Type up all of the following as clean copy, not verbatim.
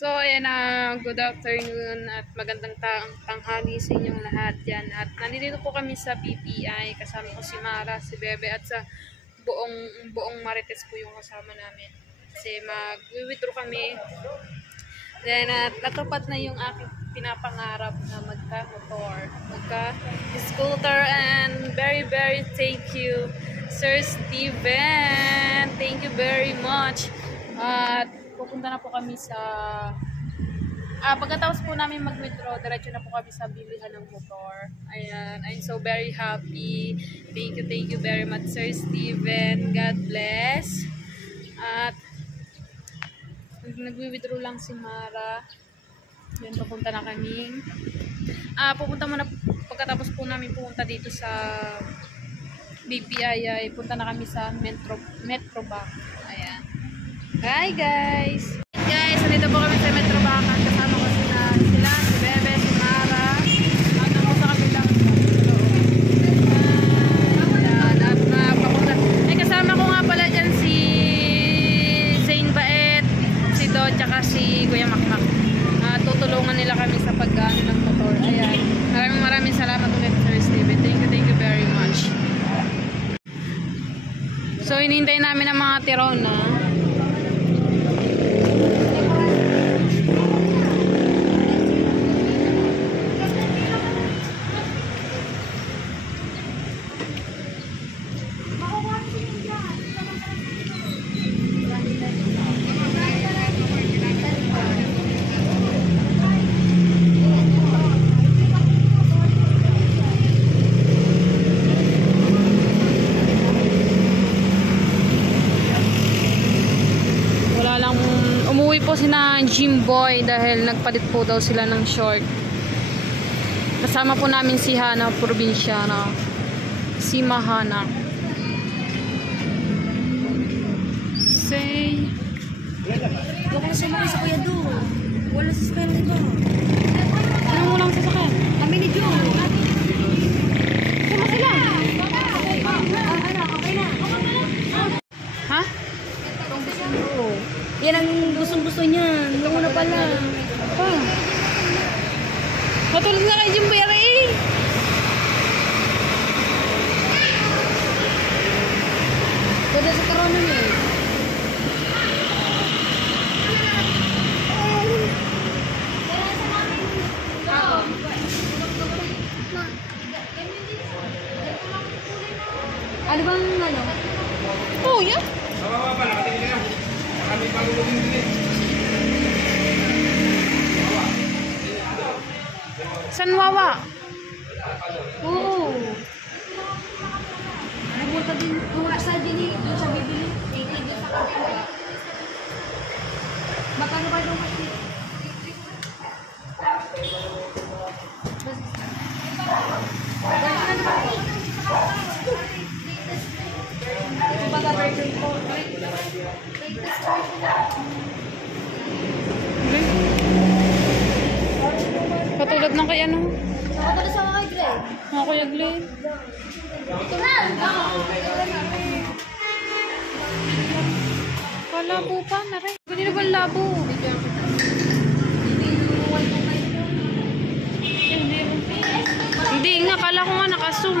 So, ayan na, good afternoon at magandang tanghali sa inyong lahat dyan. At nandito po kami sa BPI, kasama ko si Mara, si Bebe at sa buong Marites po yung kasama namin. Kasi mag-withdraw kami. Then, at natupad na yung aking pinapangarap na magka-motor, magka-scooter, and very thank you, Sir Steven. Thank you very much. At pupunta na po kami sa pagkatapos po namin mag-withdraw, diretso na po kami sa bilihan ng motor. Ayan, I'm so very happy. Thank you very much, Sir Steven. God bless. At nag-withdraw lang si Mara. Yan, papunta na kami. Pupunta muna, pagkatapos po namin pupunta dito sa BPI, ay punta na kami sa Metro Bank. Ayan. Hi guys! Guys, nandito po kami sa Metro Bank. Kasama ko sila, si Bebe, si Mara. At ako sa kabilang papunta. Ay, kasama ko nga pala dyan si Zane Baet, si Do, tsaka si Kuya Makmak. Tutulungan nila kami sa pag-ano ng motor. Ayan. Maraming salamat ulit, Sir Steven. Thank you very much. So, hinihintay namin ang mga tiron na. Umuwi po sina Jimboy dahil nagpalit po daw sila ng short. Kasama po namin si Hana, probinsyana. Si Mahana. Say. Huwag mo sumakay sa kuya Do. Wala sa spell nito. Ano mo lang sasakyan? Kami ni Jo. Sama sila. Okay na. Ha? Yan ang gustong-gusto niya. Nung una pala. Matulad na kay Jimboy eh. Ganda sa corona niya. Ano bang ano? Oh, yeah. San Wawa? Oo. Pumunta din sa dini, doon sa bibili. Doon sa kapila. Magkano ba doon kasi? Kumbaga version ko. Latest version. Katulad ng kay ano? Katulad sa mga Glenn. Mga Kuya Glenn. Labo pa na rin. Hindi na ba labo? Hindi nga, kala ko nga nakasum.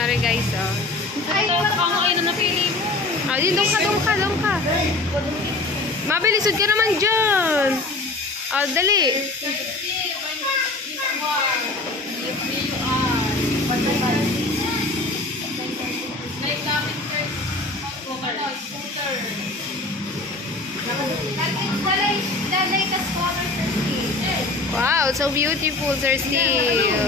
Sorry guys, oh. Ay, ang kayo na napili mo. Ay, doon ka. Mabilisod ka naman dyan. Dali. Wow, so beautiful, Sir Steve.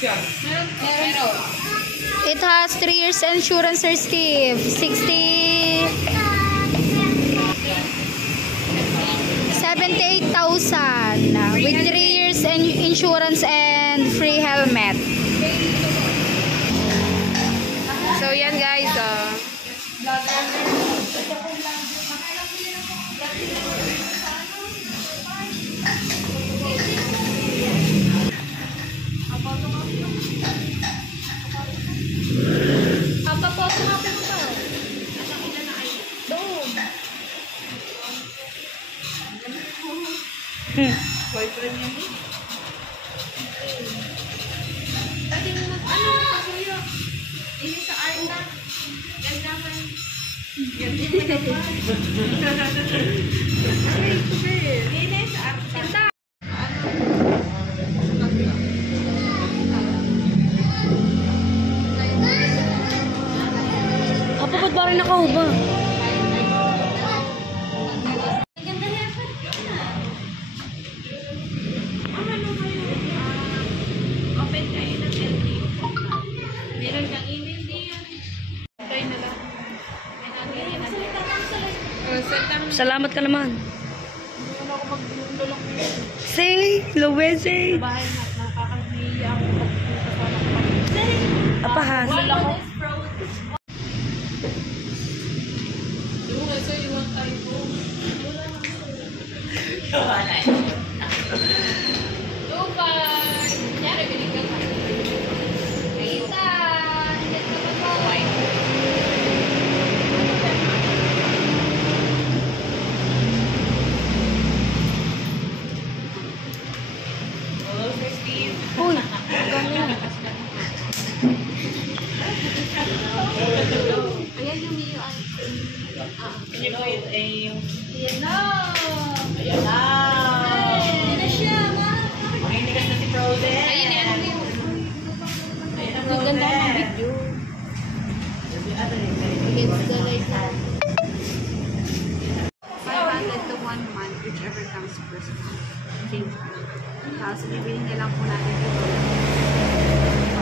Meron. It has 3 years insurance, Sir Steve. 78,000 with 3 years insurance and free helmet. So yan guys, Papapoto nga po ito. Doon. boyfriend niya ni. Dati mo kasuyo. Ini sa Arta. Ganda man. Ganda man. Ini sa Arta. Apo, ba't ba rin nakauba? Open kayo ng LTO. Meron kang email diyan. Try na lang. May nagiging natin. Salamat ka naman. Say, Luwese. Bahay na, nakakahiya ako pagpunta sa mga Apahas. wala ko. So you want typo? Dubai! Kunyari, binigyan ka. Isa! Yan ka ba po? Oh, Sir Steve. Uy, Ayan yung miyuan. Yun po yun ay yung... Ayan na! Ayan na! Ayan na siya, ma! Makinigas na si Frozen! Ayun, yan ang yung... Ayan na Frozen! ganda ng video. Against the light. 500 to 1 month, whichever comes first. Same time. Tapos, bibili na lang po natin ito.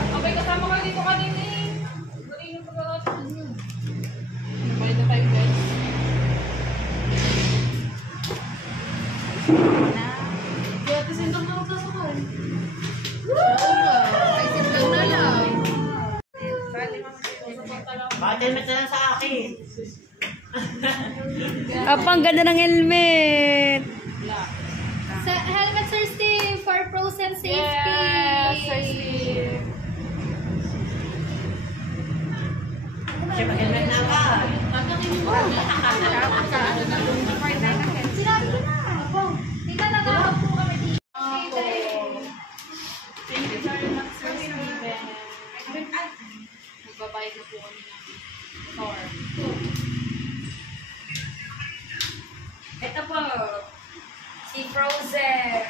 Okay, kasama ka dito kanina eh. Kanina pagkakataon niyo. Balik na tayo guys. Kaya tisindok na magsasakal. Ay, sindang na lang. Bakit helmet na lang sa akin? Apang ganda ng helmet. Sa helmet, Sir Steve, for pros and safety. Yes, Sir Steve. Siya mag-helmet na ka. Sinabi ko na. Di ka nagahap po kami dito. Thank you very much, Sir Steven. Magbabayad na po kami ng car. Ito po, si Frozen.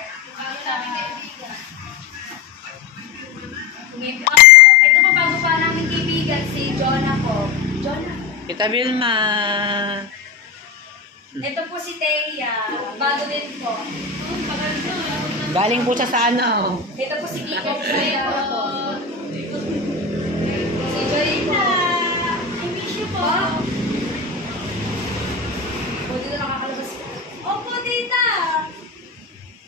Opo, ito po bago pa namin kaibigan, si Jonah po. Jonah. Kita Vilma. Ito po si Thea. Bago din po. Galing po siya sa ano. Ito po si Kiko. Si Joy po. I miss you po. O, dito nakakalabas po. Opo, tita.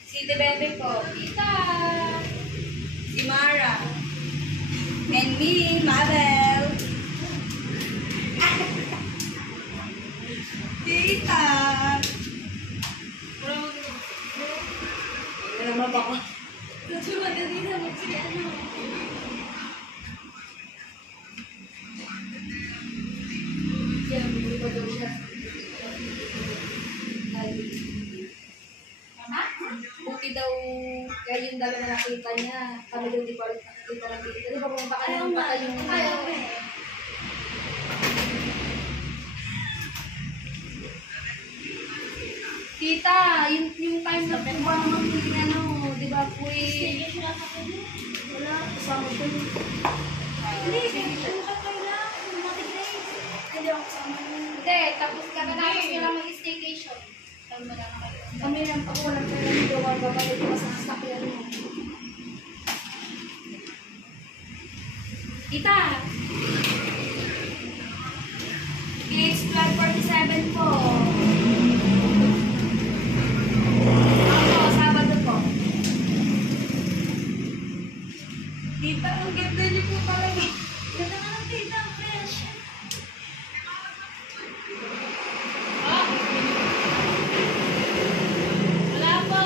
Si Tebebe po. Tita. Si Mara. And me, Mabel. Tita. Ano naman ba ko? Madali na magsiano. Yan, hindi pa daw siya. Buti daw, kaya yung dalawa na nakita niya, kami daw di pa rin nakita ng dito. Di ba pumunta ka ng baka yung... Tita, yung time na po ba naman yung ano, di ba po eh... Wala, kasama ko yun. Hindi, ano ka kayo lang, lumating na yun. Hindi ako kasama yun. Hindi, tapos kakatapos nyo lang mag-staycation. Tama lang kayo. Kami lang, ako walang pera nito, babalik ko sa sasakyan mo. Tita! It's 12:47 po. Opo, Sabado po. Tita, ang ganda niyo po talaga. Ganda ka ng tita, fresh. Wala po.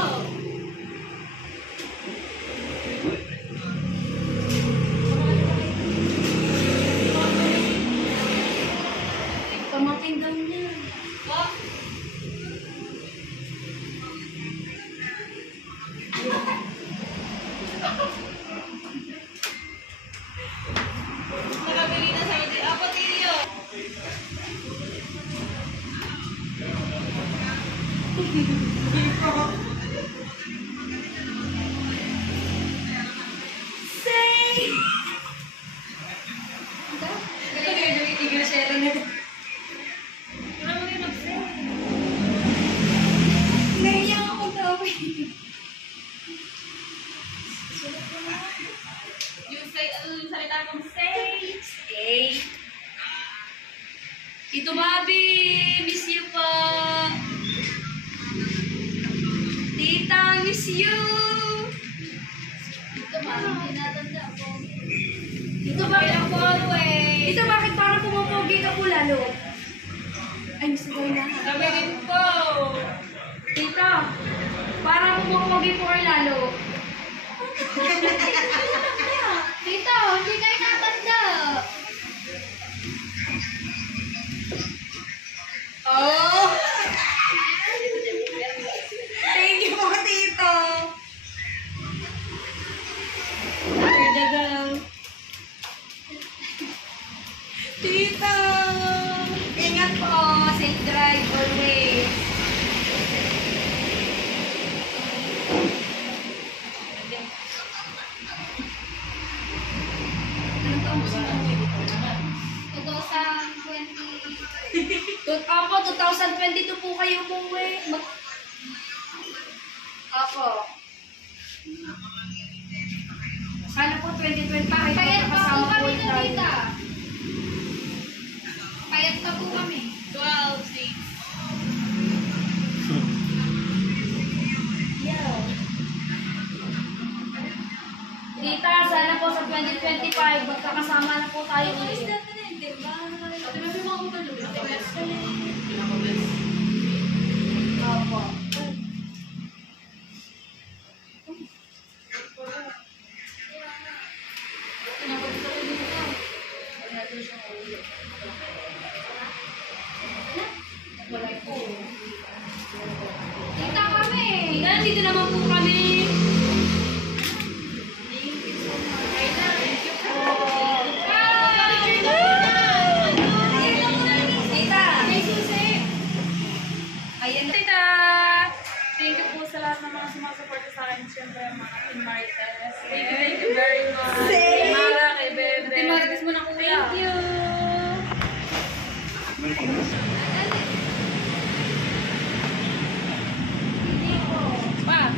Pamakin daw niya. Nakabili na sa atin. Apo, Tiyo. Say! Tigil na siya rin. Naiyak ako daw. Yung salita kong say. Hey! Tito Bobby! Miss you po! Tita, miss you! Tito, parang tinatanda po. Tito, bakit po always? Tito, bakit parang pumupogi ka po lalo? Ay, miss you na. Kami rin po. Tito, parang pumupogi po kayo lalo. Tito, hindi kayo natanda. Oh! Thank you po, Tito. Here na daw. Tito! Ingat po. Safe drive always. Anong taon po siya? 2020. Opo, 2022 po kayo umuwi. Opo. Sana po 2020 kayo Payat pa po makakasama kami po na, tayo. tita. Payat pa po kami. 12, 6. Yeah. Tita, sana po sa 2025 magkakasama na po tayo ulit. Opo. Tita kami. Tita, dito naman po kami. Tita. Ayan na. Tita! Thank you po sa lahat ng mga sumasuporta sa akin. Siyempre, mga Team Marites. Thank you very much. Kay Mara, kay Bebe. Team Marites mo na, kuya. Thank you! Pa!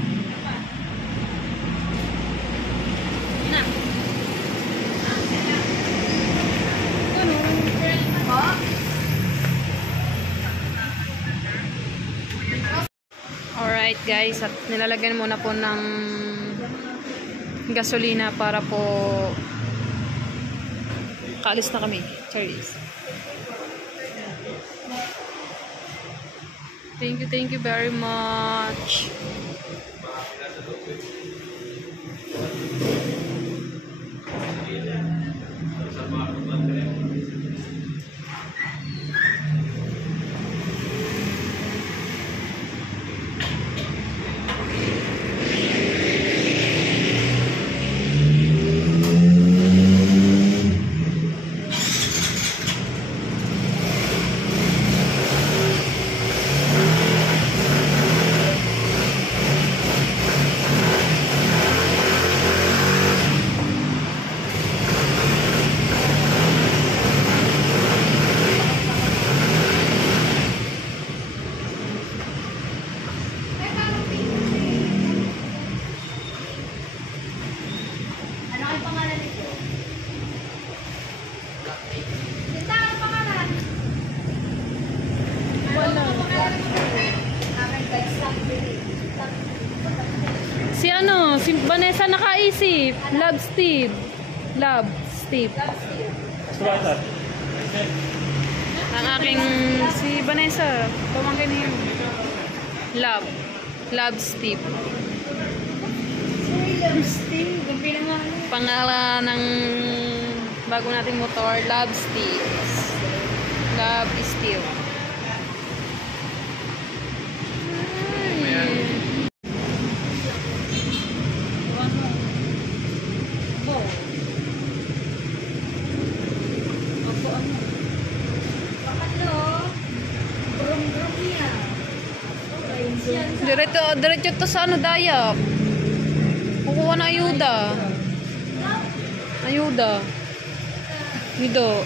Na! Alright guys, at nilalagyan muna po ng gasolina para po kaalis na kami. Cheers. Thank you very much. Vanessa nakaisip. Love Steve. Love Steve. Ang aking si Vanessa. Pamangkin niya. Love. Love Steve. Love Steve. Pangalan ng bago nating motor, Love Steve. Love Steve. Diretso to sa ano, Dayak. Kukuha na ayuda. Ayuda. Dito.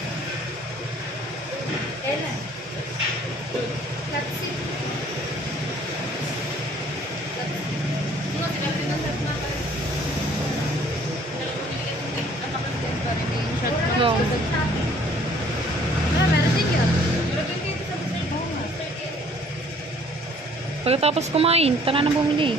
Wow. Pagkatapos kumain, tara na bumili.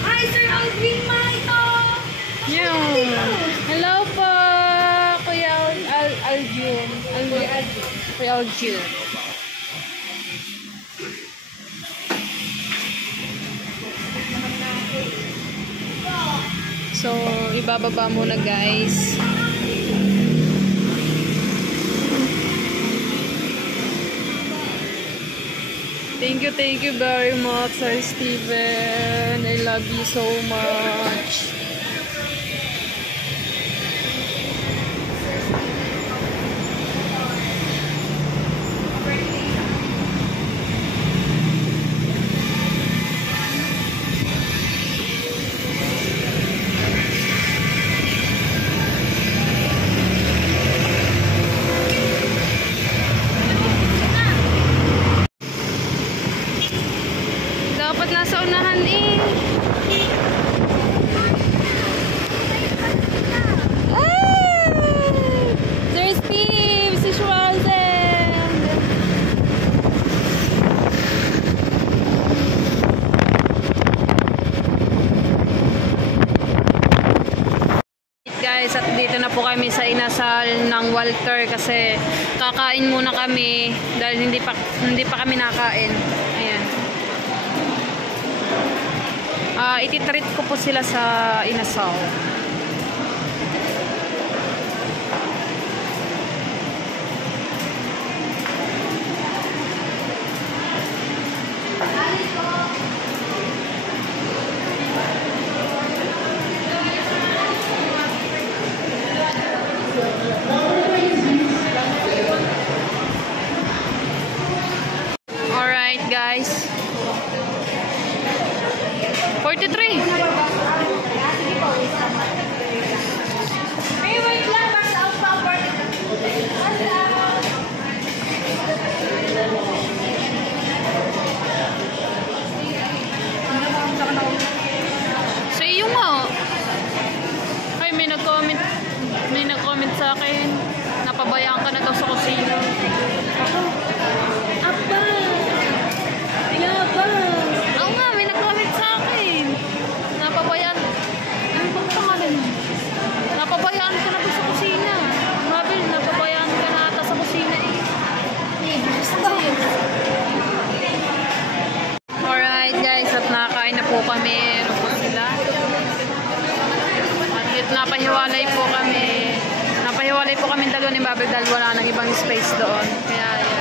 Hi, Sir Aldrin Maito! Hello po, Kuya Aljun. Kuya Aljun. So, ibababa muna guys. Thank you very much, Sir Steven. I love you so much. Dapat nasa unahan eh. There's Steve, si Schwarzen. Guys, at dito na po kami sa inasal ng Walter kasi kakain muna kami dahil hindi pa kami nakain. Ayan. Ititreat ko po sila sa inasal. Alright guys. 43. Sa iyo nga. Ay, may nag-comment sa akin. Napabayaan ka na daw sa kusina. Apa! Yaba! Oo nga, may nag-comment sa akin. Napabayaan. Ano bang pangalan mo? Napabayaan ka na daw sa kusina. Mabil, napabayaan ka na ata sa kusina eh. Gusto. napahiwalay po kami. Napahiwalay po kami dalawa ni Babel dahil wala nang ibang space doon. Kaya yan.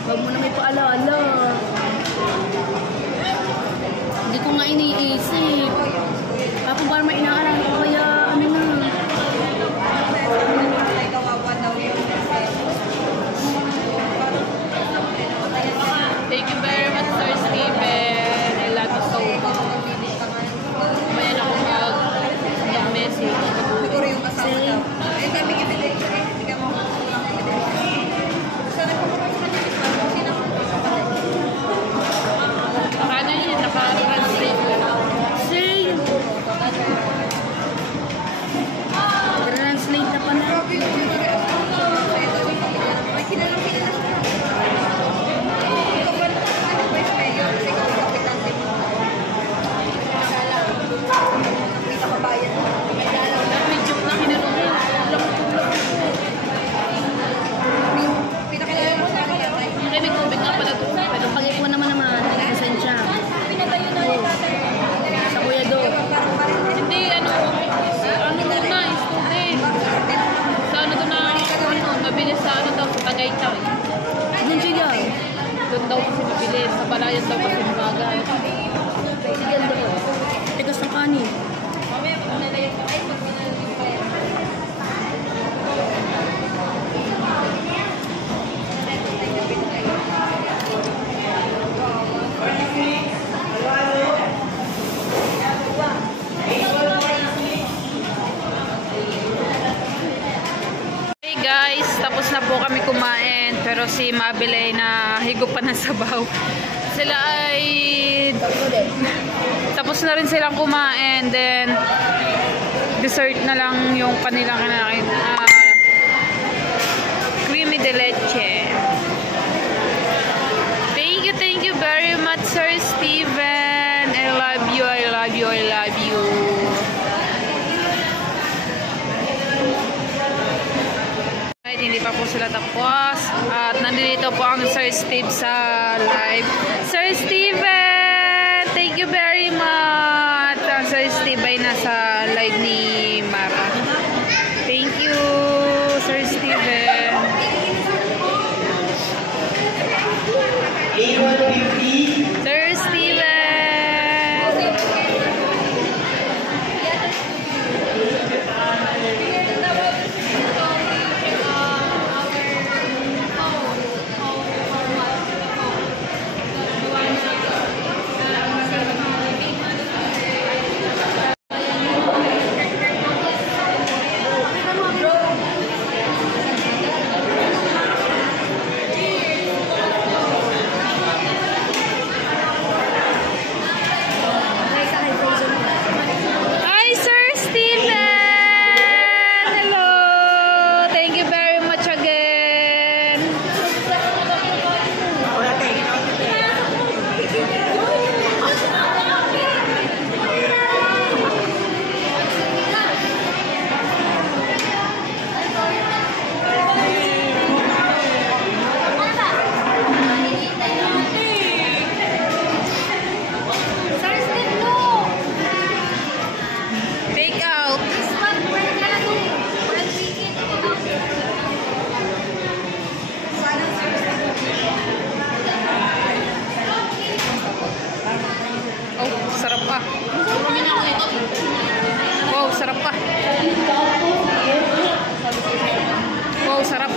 Huwag mo na may paala-ala. Hindi ko nga iniisip. Ako parang may inaaral ko kaya ano na. Thank you very much, Sir Steven. I love you so much. Mayan ako mag-message. Siguro yung kasama daw. Eh, dami ibigay. Bigyan mo ako lang ibigay. Sana po kung sino ko Ano yun? Naka-translate ko. Say! Translate na pa na. Ay, kilalang siya. Ikaw ba naman ano ba yung mayor? Ikaw ang kapitan din mo. Pinakabayan mo. Medyo na kinanong mo. Pinakilala mo sa akin tatay. Yung may tubig nga pala doon. Pag ikaw naman pasensya. Sa Kuya Do. Hindi, ano doon na, student. Sa ano doon na, mabilis sa ano daw, sa Tagaytay. Doon siya. Doon daw kasi mabilis, sa Palayan daw kasi mabagal. Sige, doon. Tigas ng kanin. Hey guys, tapos na po kami kumain pero si Mabel ay nahigop pa ng sabaw. Sila ay tapos na rin silang kumain. Then, dessert na lang yung kanilang kinain. Creamy de leche. Thank you very much, Sir Steven. I love you, I love you, I love you. Kahit hindi pa po sila tapos. At nandito po ang Sir Steve sa live. Sir Steven, thank you very much. Sir Steve ay nasa live ni Mara. Thank you, Sir Steven. Sir Steven. Sarap pa. Wow, sarap pa. Wow, sarap.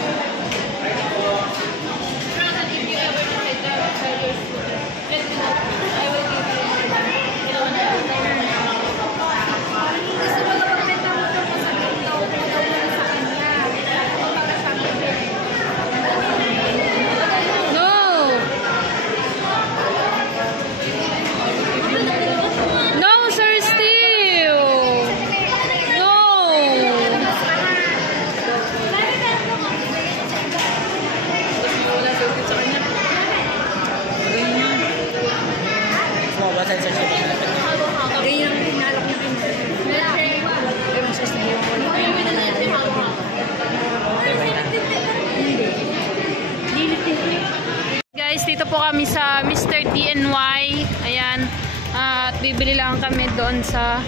Guys, dito po kami sa Mr. DNY. Ayan. At bibili lang kami doon sa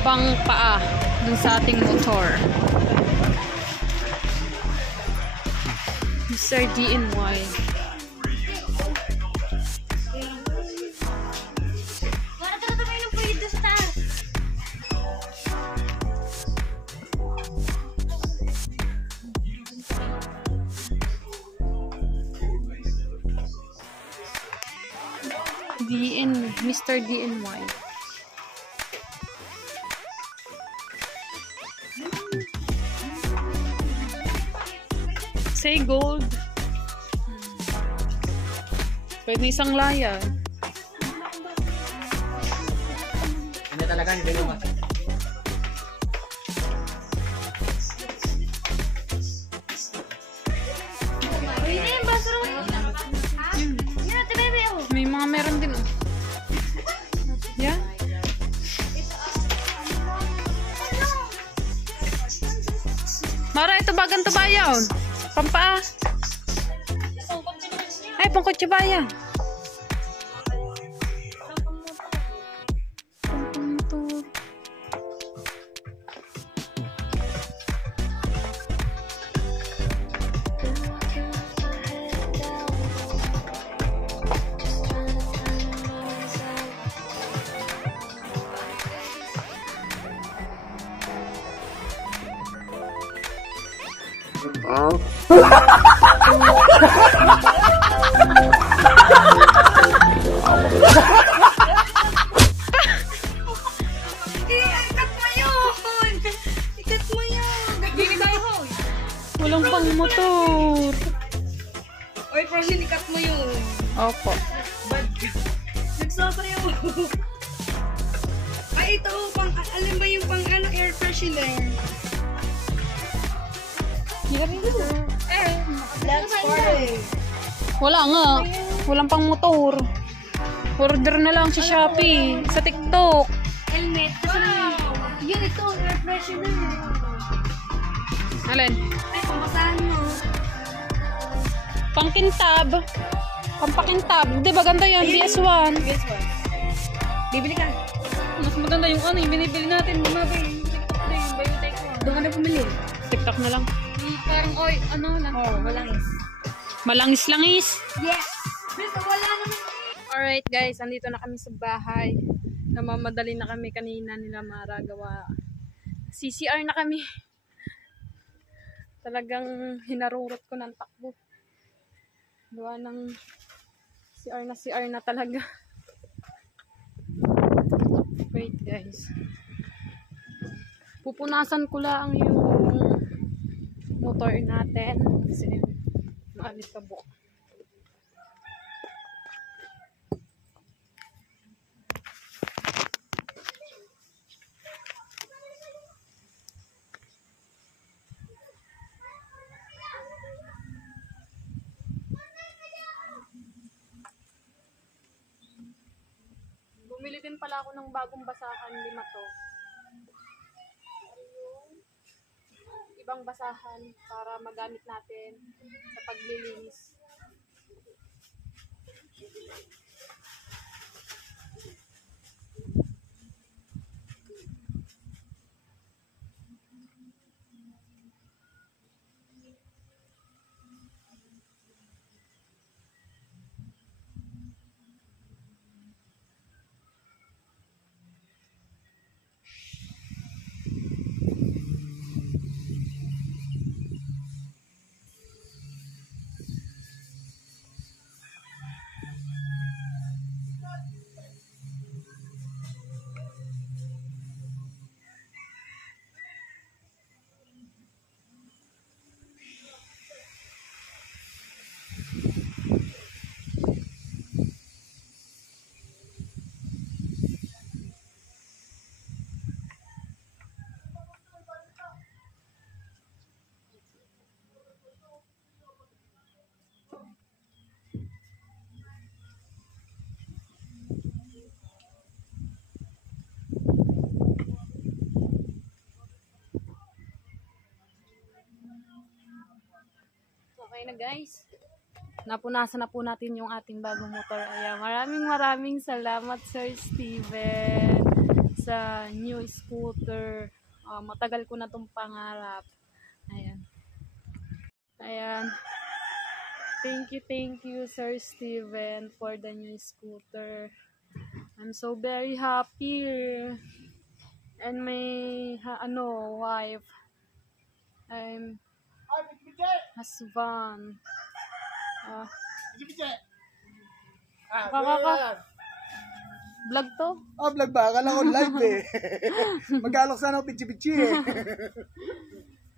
pangpaa. Doon sa ating motor. Mr. DNY. Mr. DNY. Say gold. Pwede isang laya. Hindi talaga, hindi naman. May mga meron din. Yan. Mara, ito bagang tubayaw. Pampaa. Ay, pangkotse bayan. Walang pang motor. Oy, Prosin, ikat mo yun. Opo. Nagsobra yun. ito, alin ba yung pang ano, air freshener? Let's party. Wala nga. Walang pang motor. Order na lang sa Shopee, sa TikTok. Helmet. Yun ito, air freshener. Alin? Ay, pambasahan mo. Pangkintab. Pampakintab. Di ba ganda yan? BS1. Guess what? Bibili ka. Mas maganda yung ano, yung binibili natin. Bumabi. Yung TikTok na yung biotech ko. Doon ka na bumili. TikTok na lang. Parang oy, ano lang. Oh, walang is. Malangis-langis. Yes! Basta wala naman. Alright guys, andito na kami sa bahay. Namamadali na kami kanina nila Maragawa. CCR na kami. Talagang hinarurot ko ng takbo. Gawa ng CR na talaga. Wait guys. Pupunasan ko lang yung motor natin. Kasi maalikabok. Bumili din pala ako ng bagong basahan, 5 to. Ibang basahan para magamit natin sa paglilinis. Okay na guys. Napunasan na po natin yung ating bagong motor. Ayan, maraming salamat Sir Steven sa new scooter. Matagal ko na itong pangarap. Ayan. Ayan. Thank you Sir Steven for the new scooter. I'm so very happy. And my wife. I'm husband. Vlog to? Oh, vlog ba? Akala ko live eh. Mag-alok sana ako pichi-pichi eh.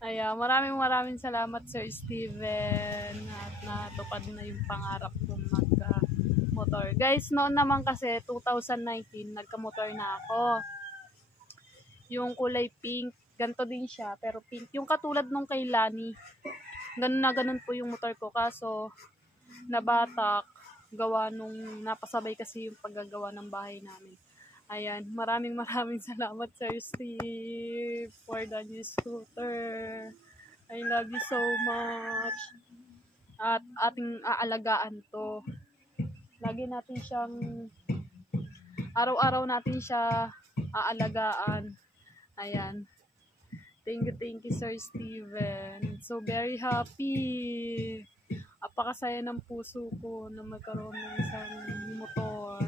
Ayan, maraming salamat Sir Steven at natupad na yung pangarap kong mag-motor. Guys, noon naman kasi 2019 nagka-motor na ako. Yung kulay pink, ganito din siya, pero pink. Yung katulad nung kay Lani, ganun po yung motor ko. Kaso, nabatak, gawa nung napasabay kasi yung paggagawa ng bahay namin. Ayan, maraming salamat Sir Steve for the new scooter. I love you so much. At ating aalagaan to. Lagi natin siyang, araw-araw natin siya aalagaan. Ayan. Thank you Sir Steven. So very happy. Apakasaya ng puso ko na magkaroon ng isang motor.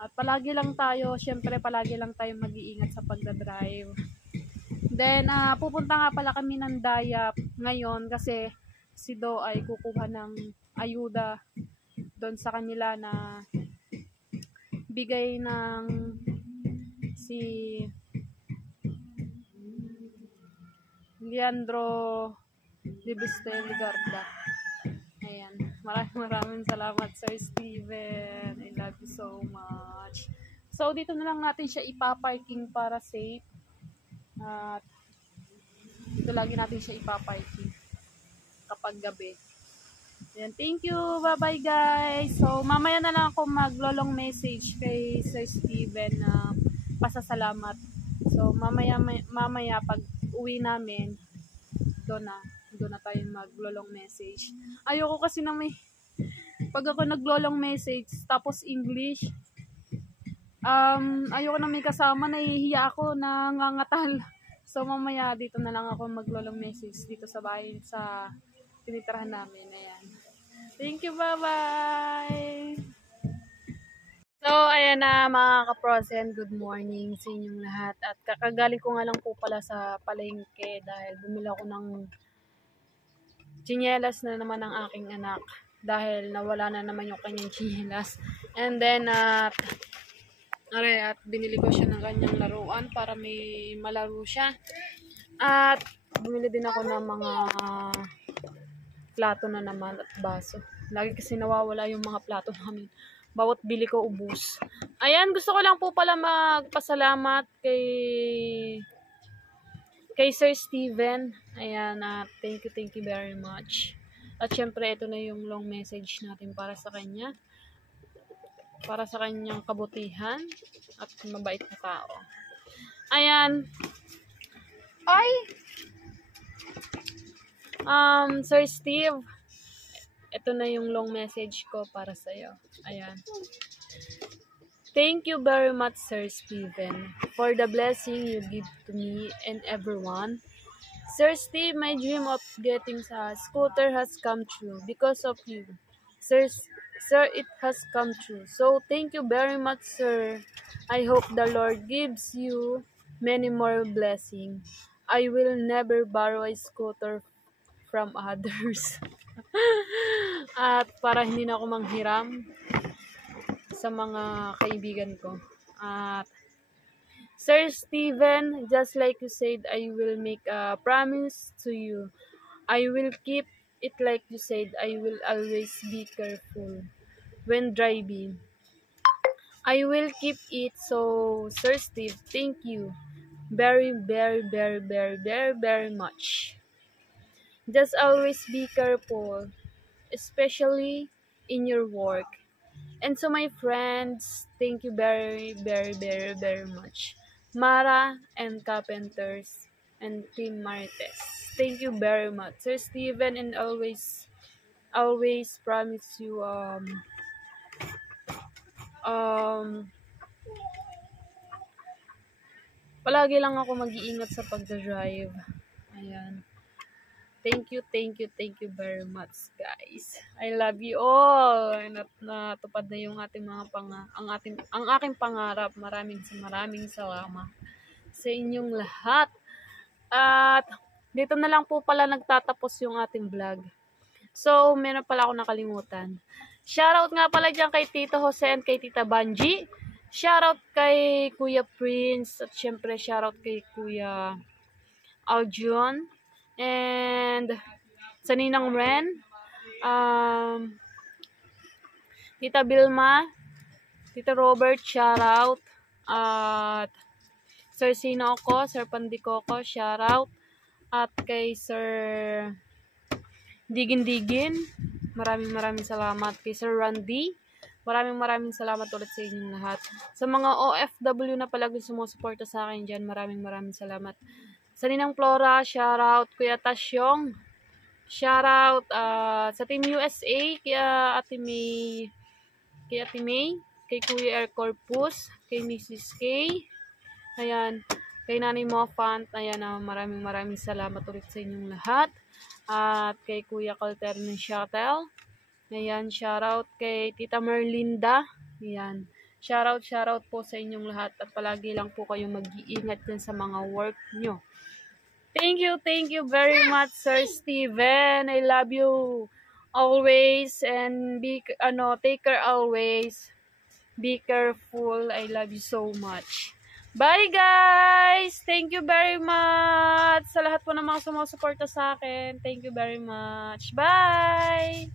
At palagi lang tayo mag-iingat sa pagdadrive. Then, pupunta nga pala kami ng Dayap ngayon kasi si Do ay kukuha ng ayuda doon sa kanila na bigay ng si Leandro Libeste Ligarda. Ayan. Maraming salamat Sir Steven. I love you so much. So, dito na lang natin siya ipaparking para safe. At dito lagi natin siya ipaparking kapag gabi. Ayan, thank you. Bye-bye guys. So, mamaya na lang ako maglolong message kay Sir Steven na pasasalamat. So, mamaya pag uwi namin, doon na tayo maglolong message. Ayoko kasi na pag ako naglolong message, tapos English, ayoko na may kasama, nahihiya ako, nangangatal. So, mamaya dito na lang ako maglolong message dito sa bahay, sa tinitirahan namin. Ayan. Thank you, bye-bye! So, ayan na mga kaprosen, good morning sa inyong lahat. At kakagaling ko nga lang po pala sa palengke dahil bumili ako ng tsinelas na naman ng aking anak. Dahil nawala na naman yung kanyang tsinelas. And then, at binili ko siya ng kanyang laruan para may malaro siya. At bumili din ako ng mga plato na naman at baso. Lagi kasi nawawala yung mga plato namin. Bawat bili ko ubus. Ayan, gusto ko lang po pala magpasalamat kay Sir Steven. Ayan, thank you very much. At syempre, ito na yung long message natin para sa kanya. Para sa kanyang kabutihan at mabait na tao. Ayan. Ay! Sir Steve, ito na yung long message ko para sa'yo. Ayan. Thank you very much, Sir Steven, for the blessing you give to me and everyone. Sir Steve, my dream of getting a scooter has come true because of you. Sir, it has come true. So, thank you very much, sir. I hope the Lord gives you many more blessings. I will never borrow a scooter from others. At para hindi na ako manghiram sa mga kaibigan ko. At Sir Steven, just like you said, I will make a promise to you. I will keep it like you said. I will always be careful when driving. I will keep it. So, Sir Steve, thank you very, very, very, very, very, very much. Just always be careful, especially in your work. And so my friends, thank you very, very, very, very much. Mara and Carpenters and Team Marites. Thank you very much. Sir Steven, and always promise you palagi lang ako mag-iingat sa pagdadrive. Ayan. Thank you very much, guys. I love you all. Natupad na yung ating mga ang aking pangarap. Maraming salamat sa inyong lahat. At dito na lang po pala nagtatapos yung ating vlog. So, meron pala ako nakalimutan. Shoutout nga pala dyan kay Tito Jose and kay Tita Banji. Shoutout kay Kuya Prince. At syempre, shoutout kay Kuya Aljon. And sa Ninang Ren, Tita Bilma, Tita Robert, shoutout. At Sir Sinoko, Sir Pandikoko, shoutout. At kay Sir Digin, maraming salamat. Kay Sir Randy, maraming salamat ulit sa inyong lahat. Sa mga OFW na palagi sumusuporta sa akin dyan, maraming salamat. Sa Ninang Flora, shoutout. Kuya Tasyong, shoutout. Sa Team USA, kaya Ate May, kay Kuya Air Corpus, kay Mrs. K, ayan, kay Nanay Mofant, ayan, maraming salamat ulit sa inyong lahat. At kay Kuya Calter ng Shuttle, ayan, shoutout kay Tita Merlinda, ayan, shoutout po sa inyong lahat at palagi lang po kayong mag-iingat dyan sa mga work nyo. Thank you very much, Sir Steven. I love you always and take care always. Be careful. I love you so much. Bye guys! Thank you very much sa lahat po ng mga sumusuporta sa akin. Thank you very much. Bye!